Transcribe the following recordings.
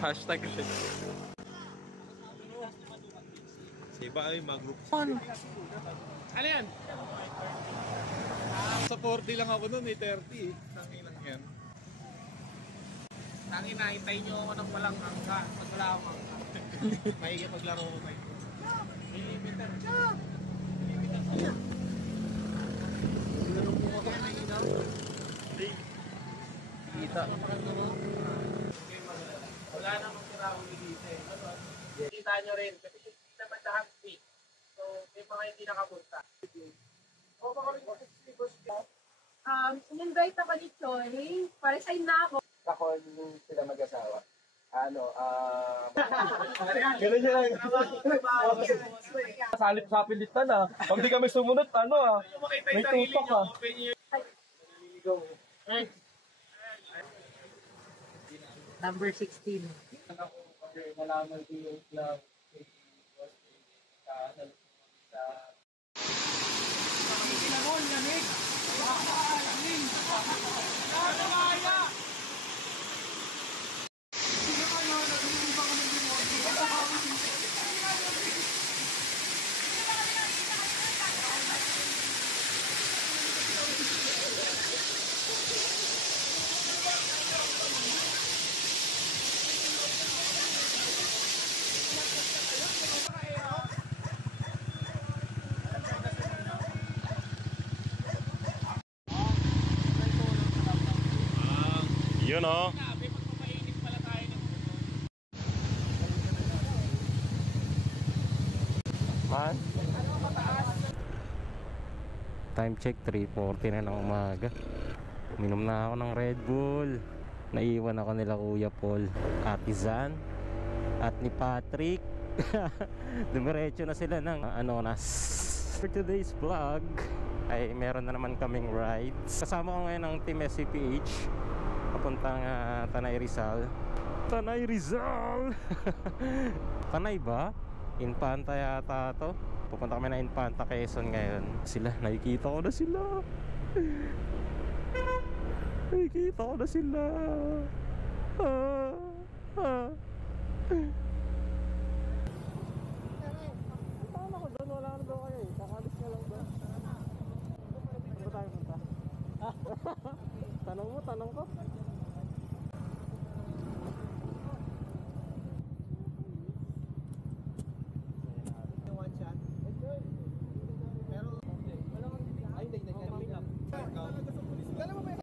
Hashtag shit. Sa iba ay mag-group. Ano? Ano yan? Sa 40 lang ako nun, 30 eh. Tangin lang yan. Tangin na, hintayin nyo ako ng walang angka. Pag wala akong angka. Mahigipaglaro ko kayo. May limiter. Limiter sa'yo. Laro mo ka kayo, may inaw. Kita. Wala namang sira akong ligita eh. Kita nyo rin. Kasi hindi naman lahat week. So, may mga hindi nakapunta. O, baka rin kasi si Boss ka. In-invite ako ni Choy. Para-sign na ako. Ako yung sila mag-asawa. Ganun yan lang. Salip-sapilitan ah. Pag di kami sumunod, ano ah. May tutok ah. Number 16. Nalaman ko yung club. Kinamon, lamig! Lamig! Nakakaya! Sino kayo? Nagulong ba kami din mo? Yun o. Sabi, magpapainit pala tayo ng Man. Time check 3:40 na ng umaga. Minom na ako ng Red Bull. Naiwan ako nila Kuya Paul, Ate Zan at ni Patrick. Dumiretso na sila ng Anonas. For today's vlog ay meron na naman kaming rides. Kasama ko ngayon ang Team SCPH papuntang Tanay Rizal. Tanay Rizal! Tanay ba? Infanta yata to. Pupunta kami na Infanta, Quezon ngayon. Sila, nakikita ko na sila. Nakikita ko na sila. Tama ko doon, wala na daw kayo eh. Kakalis na lang doon. Ano ba tayo punta? Tanong mo, tanong ko. one shot. Pero, ay, hindi. Kala mo ba yun?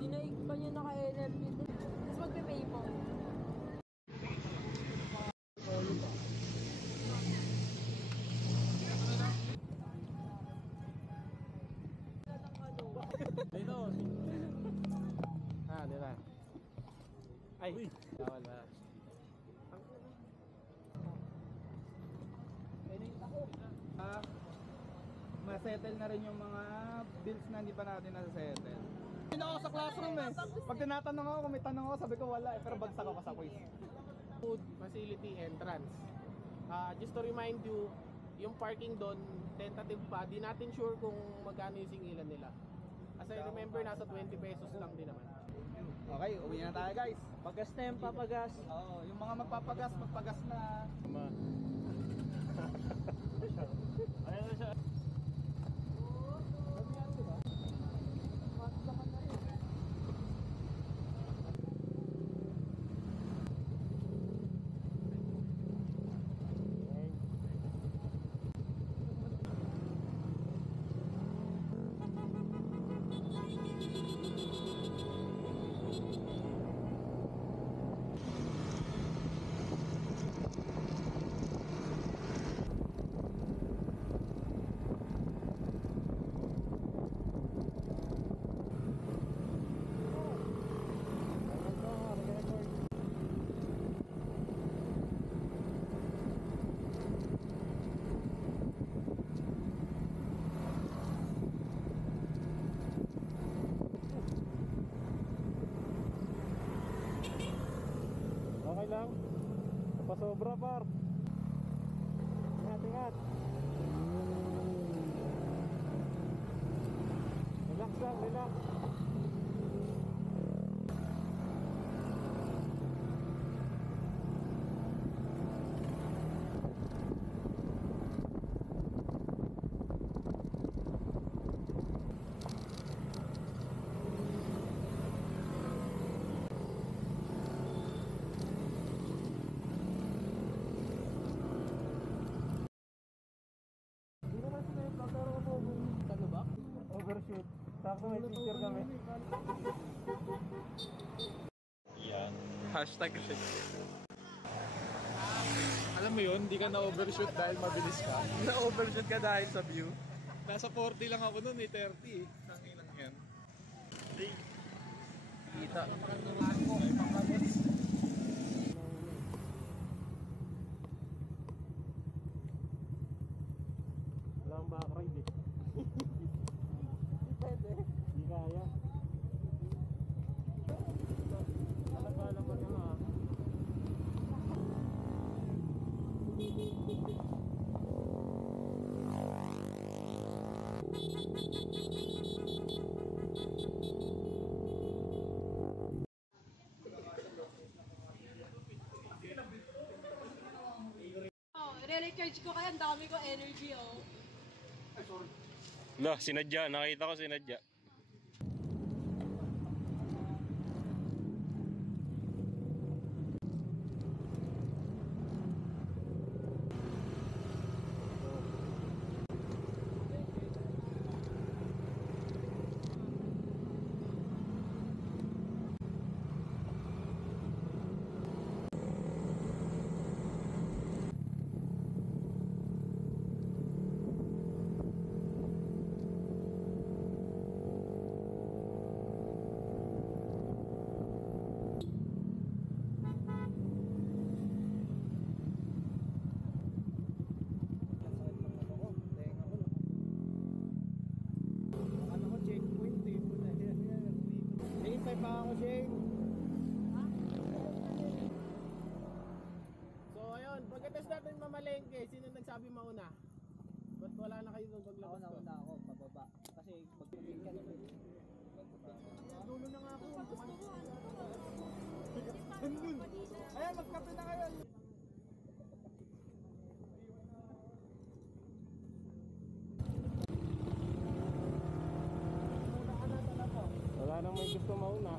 Dinaig pa niya naka-NLP. Tapos magpe-payphone. Dito. Dito. Ay, bawal ba? Ma-settle na rin yung mga bills na hindi pa natin nasa-settle. Hindi ako sa classroom eh. Pag tinatanong ako, kung may tanong ako, sabi ko wala eh. Pero bagsak ako sa quiz. Food facility entrance. Just to remind you, yung parking doon, tentative pa. Di natin sure kung magkano yung singilan nila. As I remember, nasa 20 pesos lang din naman. Okay, uwi na tayo guys. Pagas na yung papagas. Oo, yung mga magpapagas na. Ayun na siya. lang. Pasobra par. Ingat, ingat. Relax lang, relax. Ano ba? Overshoot. Sakto may picture kami. Yan. Hashtag shit. Alam mo yun, hindi ka na-overshoot dahil mabilis ka. Na-overshoot ka dahil sa view. Nasa 40 lang ako nun 30 eh. Tangin lang yan. Kita. Wala akong backride eh. Pwede. Hindi kaya. Talaga naman na ha. Oh, re-recharge ko kaya ang dami ko energy, oh. Lah, sinadya. Nakita ko sinadya. Ano ko, checkpoint eh. Hintay pa ako, Shane. So ayun, pagkatapos natin mamalengke, sino nagsabi mauna? Ba't wala na kayo nung paglabas ko? Ako, pababa. Kasi magpaping ka naman. Dulo na nga ako. Ayan, magkape na kayo. Wala nang may gusto mauna.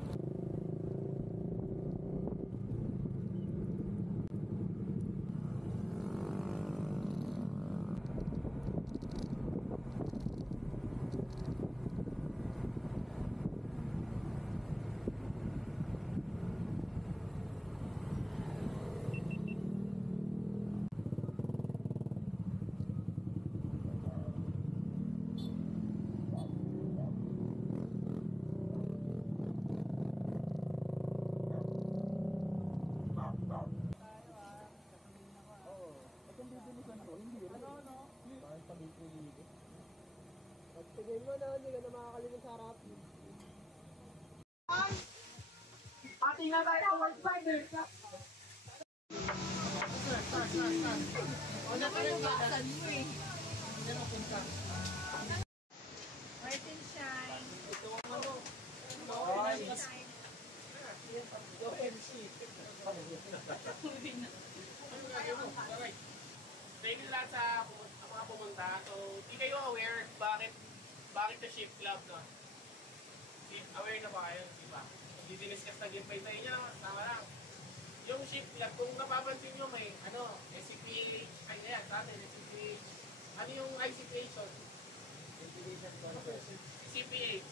Tigil mo na, hindi ka na makakalimit sa harap. Ating na tayo, world finder. Una ka rin ba? Martin Shine. Shine. Thank you lahat sa mga pumunta. So, di kayo aware bakit sa shift club, no? Aware na ba kayo, di ba? Hindi diniscuss na game sa inyo, tama lang. Yung shift club, kung napapansin nyo may, SCPH, ay na yan, sa atin, SCPH. Ano yung ICPation? CPH.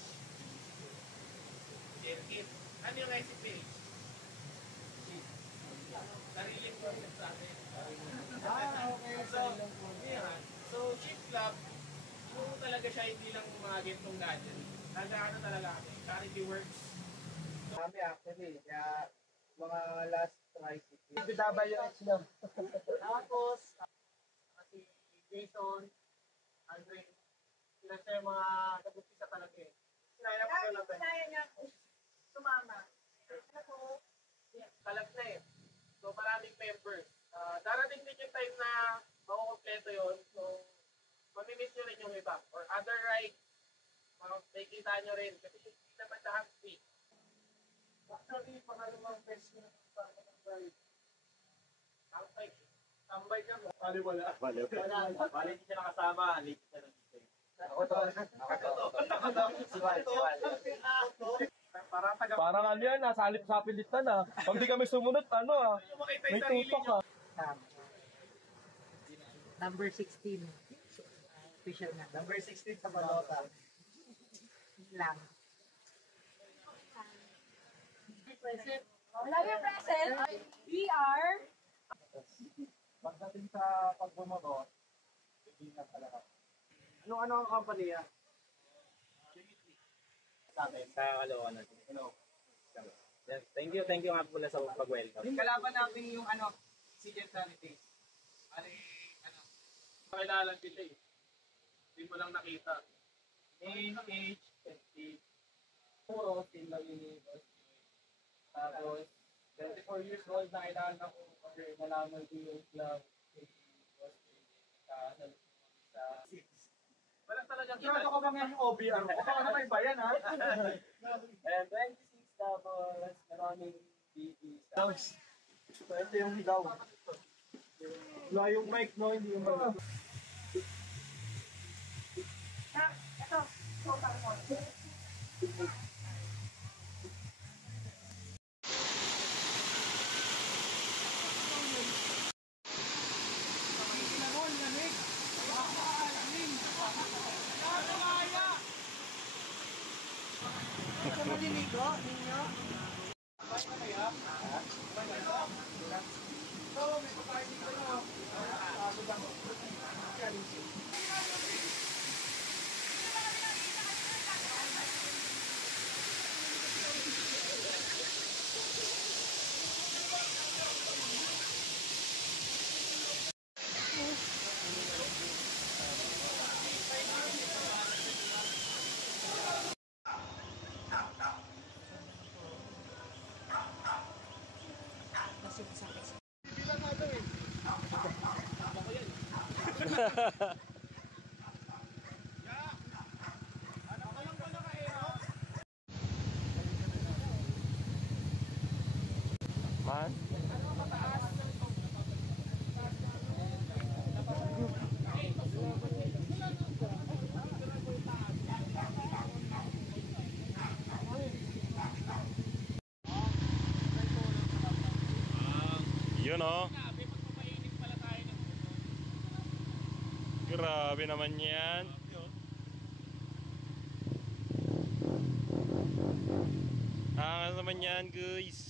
Kit. Ano yung ICPH? Sariling concept sa atin. Okay. So, shift club, kung talaga siya hindi lang mga gintong gadget, talaga talaga kami, charity works. Kami actually, kaya mga last ride. DWH lang. Tapos, si Jason, Andre, sila siya yung mga nag-upisa talaga eh. Sinaya ko na lang. Kaya niya sumama. Kalag na eh. So maraming members. Darating din yung time na makukompleto yun. So mamimiss nyo rin yung iba. Or other rides, makikita nyo rin. Kasi hindi naman lahat free. Actually, pangalawang best na ng ride. Tambay ka mo. Bali wala. Bali hindi siya nakasama. Late siya ng DJ. Ako to. Parang ano yan, nasalip sa pilitan ah. Pag di kami sumunod, ano ah. May tutok ah. Number 16. Official na. Number 16 sa Balota. Lang. Lagi present. We are Pagdating sa pagbumoto, hindi na talaga. Ano ang company ah? Sa amin, sa Caloocan natin. Yes, thank you nga po pala sa pag-welcome. Kalaban natin yung si Gentanities. Pakilala kita eh. Hindi mo lang nakita. age, 50. Puro, team lang universe. Tapos, 24 years old na kailangan ako kasi nalaman ko yung club. Wala talagang Ano ko ba nga yung OBR ko? Baka na may bayan ha? And 26 tapos maraming BBs. So ito yung daw. Wala yung mic no, hindi yung mic. Man? Yun oh. Grabe naman yan. Angas naman yan guys.